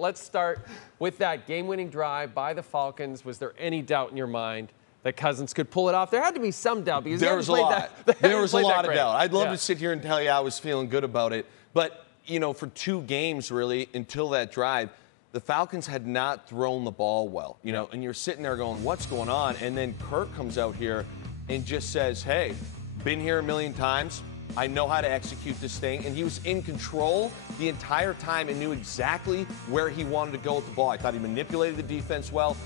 let's start with that game-winning drive by the Falcons. Was there any doubt in your mind that Cousins could pull it off? There had to be some doubt because there was a lot. There was a lot of doubt. I'd love to sit here and tell you I was feeling good about it. But, for 2 games, really, until that drive, the Falcons had not thrown the ball well, and you're sitting there going, what's going on? And then Kirk comes out here and just says, hey, been here a million times. I know how to execute this thing. And he was in control the entire time and knew exactly where he wanted to go with the ball. I thought he manipulated the defense well.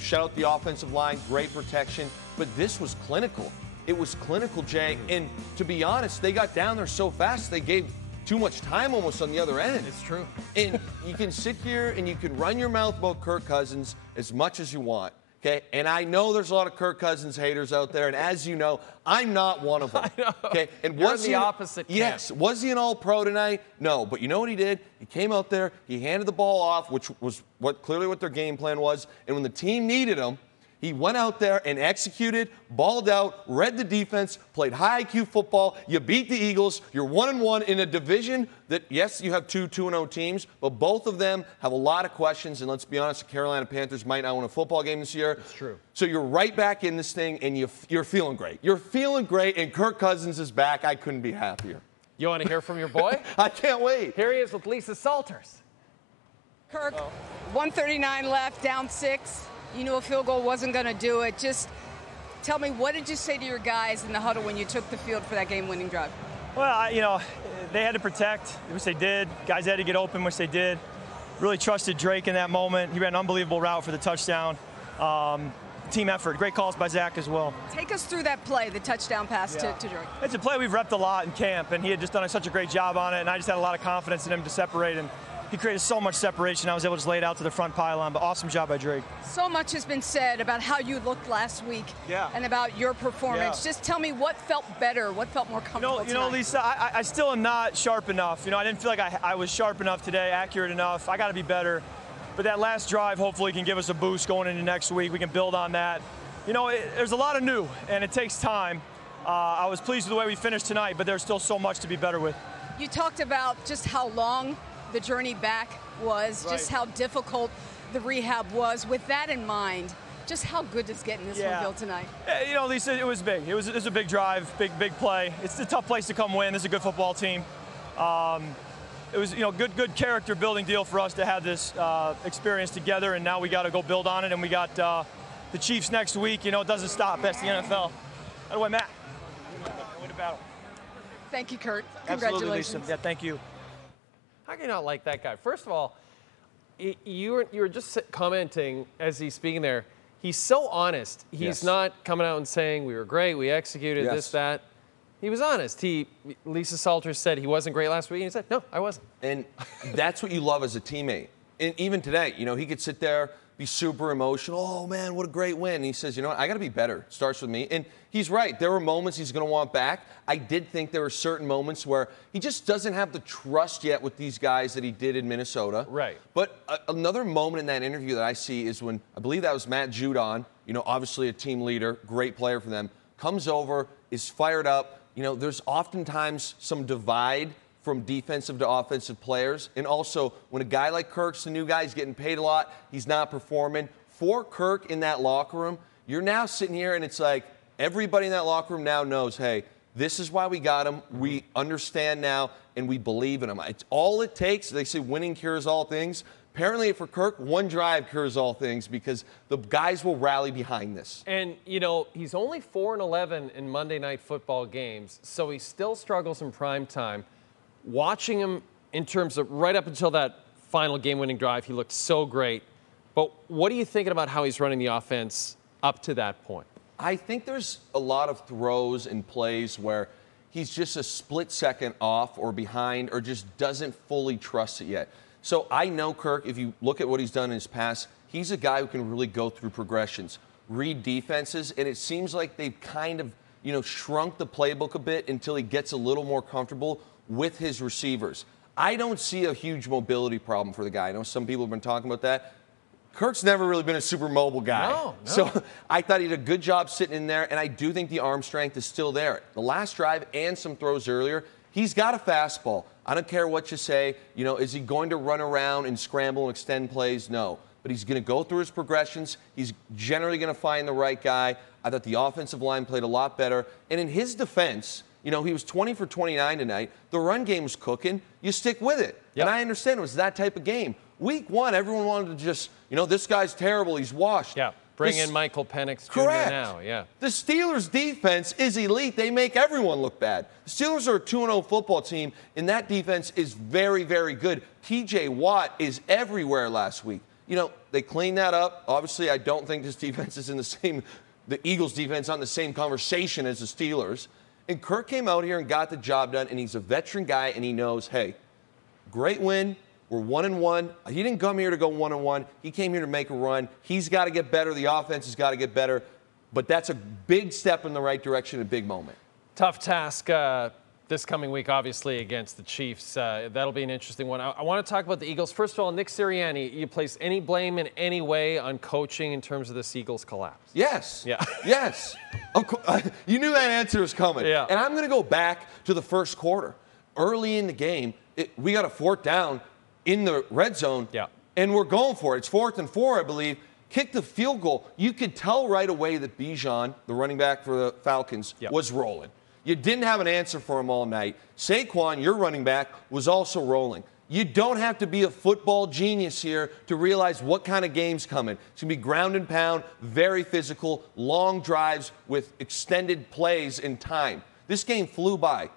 Shut out the offensive line, great protection. But this was clinical. It was clinical, Jay. And to be honest, they got down there so fast, they gave too much time almost on the other end. It's true. And you can sit here and you can run your mouth about Kirk Cousins as much as you want. Okay, and I know there's a lot of Kirk Cousins haters out there, and as you know, I'm not one of them. I know. Okay, and You're the opposite camp. Yes, was he an All-Pro tonight? No, but you know what he did? He came out there, he handed the ball off, which was clearly what their game plan was, and when the team needed him, he went out there and executed, balled out, read the defense, played high IQ football. You beat the Eagles. You're 1-1 in a division that, yes, you have 2-0 teams, but both of them have a lot of questions. And let's be honest, the Carolina Panthers might not win a football game this year. It's true. So you're right back in this thing, and you're feeling great. You're feeling great, and Kirk Cousins is back. I couldn't be happier. You want to hear from your boy? I can't wait. Here he is with Lisa Salters. Kirk, 139 left, down 6. You knew a field goal wasn't going to do it. Just tell me, what did you say to your guys in the huddle when you took the field for that game-winning drive? Well, they had to protect, which they did. Guys had to get open, which they did. Really trusted Drake in that moment. He ran an unbelievable route for the touchdown. Team effort. Great calls by Zach as well. Take us through that play, the touchdown pass to Drake. It's a play we've repped a lot in camp, and he had just done such a great job on it, and I just had a lot of confidence in him to separate, and he created so much separation. I was able to just lay it out to the front pylon, but awesome job by Drake. So much has been said about how you looked last week and about your performance. Just tell me what felt better, what felt more comfortable tonight. Lisa, I still am not sharp enough. I didn't feel like I was sharp enough today, accurate enough. I got to be better. But that last drive hopefully can give us a boost going into next week. We can build on that. There's a lot of new, and it takes time. I was pleased with the way we finished tonight, but there's still so much to be better with. You talked about just how long the journey back was, just how difficult the rehab was. With that in mind, just how good does getting this one built tonight? Lisa, it was big. It was a big drive, big play. It's a tough place to come win. This is a good football team. It was, good character building deal for us to have this experience together, and now we got to go build on it. And we got the Chiefs next week. It doesn't stop. That's the NFL. By the way, Matt, win the battle. Thank you, Kurt. Absolutely, Congratulations. Lisa. Yeah, thank you. How can you not like that guy? First of all, you were just commenting as he's speaking there. He's so honest. He's not coming out and saying, we were great, we executed this, that. He was honest. Lisa Salters said he wasn't great last week, and he said, no, I wasn't. And that's what you love as a teammate. And even today, he could sit there, be super emotional. Oh, man, what a great win. And he says, you know what, I got to be better. It starts with me. And he's right. There were moments he's going to want back. I did think there were certain moments where he just doesn't have the trust yet with these guys that he did in Minnesota. Right. But another moment in that interview that I see is when, I believe that was Matt Judon, obviously a team leader, great player for them, comes over, is fired up. There's oftentimes some divide from defensive to offensive players. And also, when a guy like Kirk's the new guy, he's getting paid a lot, he's not performing. For Kirk in that locker room, you're now sitting here and it's like everybody in that locker room now knows, hey, this is why we got him. We understand now, and we believe in him. It's all it takes. They say winning cures all things. Apparently, for Kirk, one drive cures all things because the guys will rally behind this. And, he's only 4-11 in Monday Night Football games, so he still struggles in prime time. Watching him in terms of right up until that final game-winning drive, he looked so great. But what are you thinking about how he's running the offense up to that point? I think there's a lot of throws and plays where he's just a split second off or behind or just doesn't fully trust it yet. So I know Kirk, if you look at what he's done in his past, he's a guy who can really go through progressions, read defenses, and it seems like they've kind of, shrunk the playbook a bit until he gets a little more comfortable with his receivers. I don't see a huge mobility problem for the guy. I know some people have been talking about that. Kirk's never really been a super mobile guy. No. So I thought he did a good job sitting in there, and I do think the arm strength is still there. The last drive and some throws earlier, He's got a fastball. I don't care what you say. You know, is he going to run around and scramble and extend plays? No. But he's going to go through his progressions. He's generally going to find the right guy. I thought the offensive line played a lot better. And in his defense, you know, he was 20 for 29 tonight. The run game was cooking. You stick with it. Yep. And I understand it was that type of game. Week 1, everyone wanted to just, you know, this guy's terrible. He's washed. Yeah. Bring in Michael Penix Jr. now, yeah. The Steelers' defense is elite. They make everyone look bad. The Steelers are a 2-0 football team, and that defense is very, very good. T.J. Watt is everywhere last week. You know, they cleaned that up. Obviously, I don't think this defense is in the Eagles' defense on the same conversation as the Steelers. And Kirk came out here and got the job done, and he's a veteran guy, and he knows, hey, great win. We're 1-1. He didn't come here to go 1-1. He came here to make a run. He's got to get better. The offense has got to get better. But that's a big step in the right direction, a big moment. Tough task this coming week, obviously, against the Chiefs. That'll be an interesting one. I want to talk about the Eagles. First of all, Nick Sirianni, you place any blame in any way on coaching in terms of this Eagles collapse? Yes. Yeah. Yes. You knew that answer was coming. Yeah. And I'm going to go back to the first quarter. Early in the game, we got a 4th down in the red zone, and we're going for it. It's 4th and 4, I believe. Kick the field goal. You could tell right away that Bijan, the running back for the Falcons, was rolling. You didn't have an answer for him all night. Saquon, your running back, was also rolling. You don't have to be a football genius here to realize what kind of game's coming. It's going to be ground and pound, very physical, long drives with extended plays in time. This game flew by.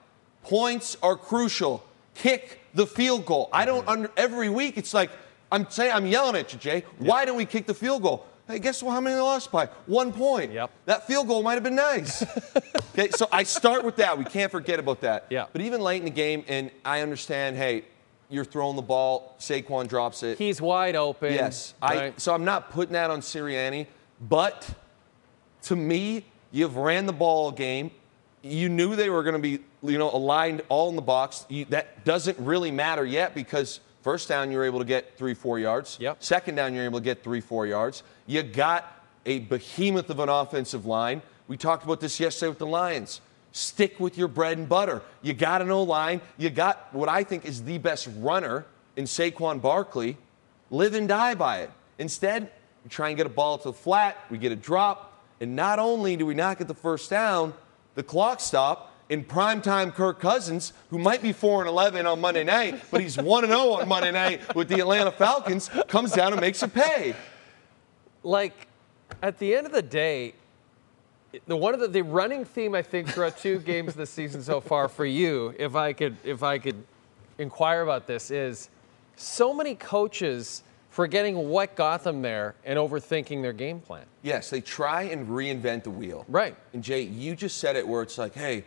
Points are crucial. Kick the field goal. I don't every week it's like I'm yelling at you, Jay. Why don't we kick the field goal? Hey, guess what? How many they lost by? 1 point. Yep. That field goal might have been nice. Okay, so I start with that. We can't forget about that. Yeah. But even late in the game, and I understand, hey, you're throwing the ball, Saquon drops it. He's wide open. Yes. Right? So I'm not putting that on Sirianni, but to me, you've ran the ball game. You knew they were going to be, you know, aligned all in the box. That doesn't really matter yet because first down you're able to get 3-4 yards. Yep. Second down you're able to get 3-4 yards. You got a behemoth of an offensive line. We talked about this yesterday with the Lions. Stick with your bread and butter. You got an O-line. You got what I think is the best runner in Saquon Barkley. Live and die by it. Instead, we try and get a ball to the flat. We get a drop. And not only do we not get the first down, the clock stopped, and primetime Kirk Cousins, who might be 4-11 on Monday night, but he's 1-0 on Monday night with the Atlanta Falcons, comes down and makes it pay. Like, at the end of the day, the running theme, I think, throughout 2 games this season so far for you, if I could inquire about this, is so many coaches forgetting what got them there and overthinking their game plan. Yes, they try and reinvent the wheel. Right. And Jay, you just said it where it's like, hey,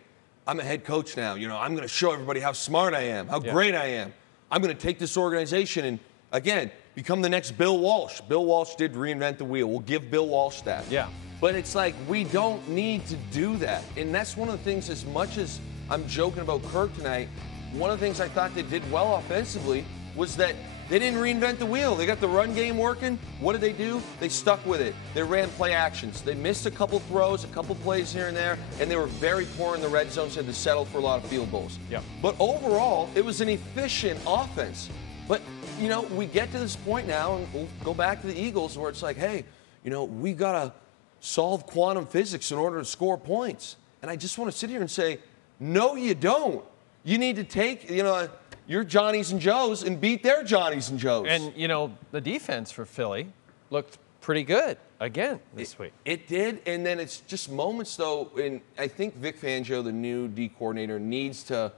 I'm a head coach now. You know, I'm going to show everybody how smart I am, how great I am. I'm going to take this organization and, again, become the next Bill Walsh. Bill Walsh did reinvent the wheel. We'll give Bill Walsh that. Yeah. But it's like we don't need to do that. And that's one of the things, as much as I'm joking about Kirk tonight, one of the things I thought they did well offensively was that they didn't reinvent the wheel. They got the run game working. What did they do? They stuck with it. They ran play actions. They missed a couple throws, a couple plays here and there, and they were very poor in the red zone, so they settled for a lot of field goals. Yeah. But overall, it was an efficient offense. But, you know, we get to this point now, and we'll go back to the Eagles, where it's like, hey, you know, we got to solve quantum physics in order to score points. And I just want to sit here and say, no, you don't. You need to take, you know, your Johnnies and Joes and beat their Johnnies and Joes. And, you know, the defense for Philly looked pretty good again this week. It did, and then it's just moments, though, and I think Vic Fangio, the new D coordinator, needs to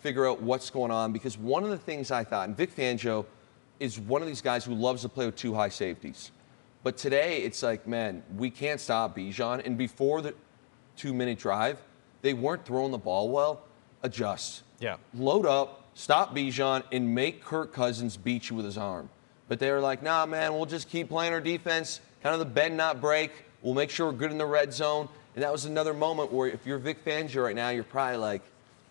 figure out what's going on, because one of the things I thought, and Vic Fangio is one of these guys who loves to play with 2 high safeties. But today, it's like, man, we can't stop Bijan. And before the 2-minute drive, they weren't throwing the ball well. Adjust. Yeah. Load up, stop Bijan, and make Kirk Cousins beat you with his arm. But they were like, nah, man, we'll just keep playing our defense, kind of the bend, not break. We'll make sure we're good in the red zone. And that was another moment where if you're Vic Fangio right now, you're probably like,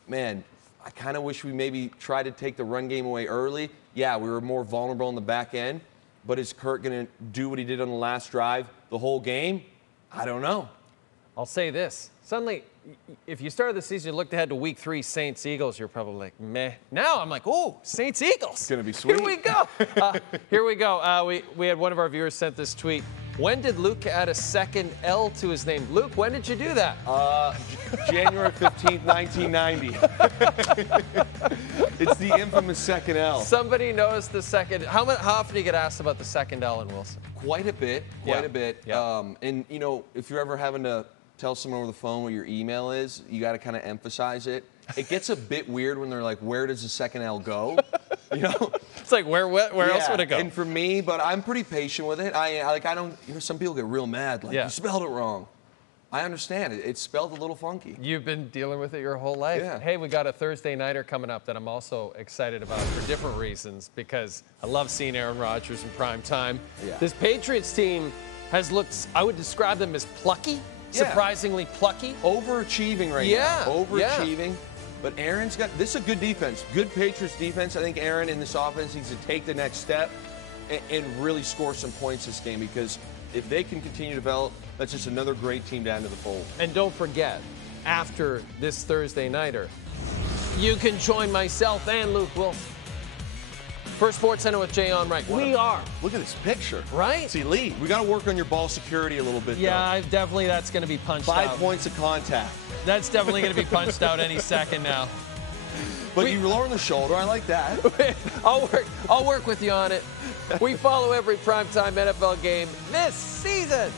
man, I kind of wish we maybe tried to take the run game away early. Yeah, we were more vulnerable on the back end. But is Kirk going to do what he did on the last drive the whole game? I don't know. I'll say this. Suddenly, if you started the season, you looked ahead to week 3, Saints-Eagles, you're probably like, meh. Now I'm like, oh, Saints-Eagles. It's going to be sweet. Here we go. Here we go. We had one of our viewers sent this tweet. When did Luke add a second L to his name? Luke, when did you do that? January 15th, 1990. It's the infamous second L. Somebody noticed the second. How often do you get asked about the second L in Willson? Quite a bit. Quite a bit. Yeah. And, you know, if you're ever having to tell someone over the phone what your email is, you got to kind of emphasize it. It gets a bit weird when they're like, where does the second L go? You know? It's like, where else would it go? And for me, but I'm pretty patient with it. I don't, you know, some people get real mad, like, you spelled it wrong. I understand it. It's spelled a little funky. You've been dealing with it your whole life. Yeah. Hey, we got a Thursday nighter coming up that I'm also excited about for different reasons because I love seeing Aaron Rodgers in prime time. Yeah. This Patriots team has looked, I would describe them as plucky, surprisingly plucky. Overachieving right now. Overachieving. But Aaron's got, this is a good defense. Good Patriots defense. I think Aaron in this offense needs to take the next step and really score some points this game because if they can continue to develop, that's just another great team down to the fold. And don't forget, after this Thursday nighter, you can join myself and Luke Willson for Sports Center with Jay Onrait. We are. Look at this picture. Right? It's elite. We got to work on your ball security a little bit, Yeah, definitely that's going to be punched out. 5 points of contact. That's definitely going to be punched out any second now. But you lower the shoulder. I like that. I'll work with you on it. We follow every primetime NFL game this season.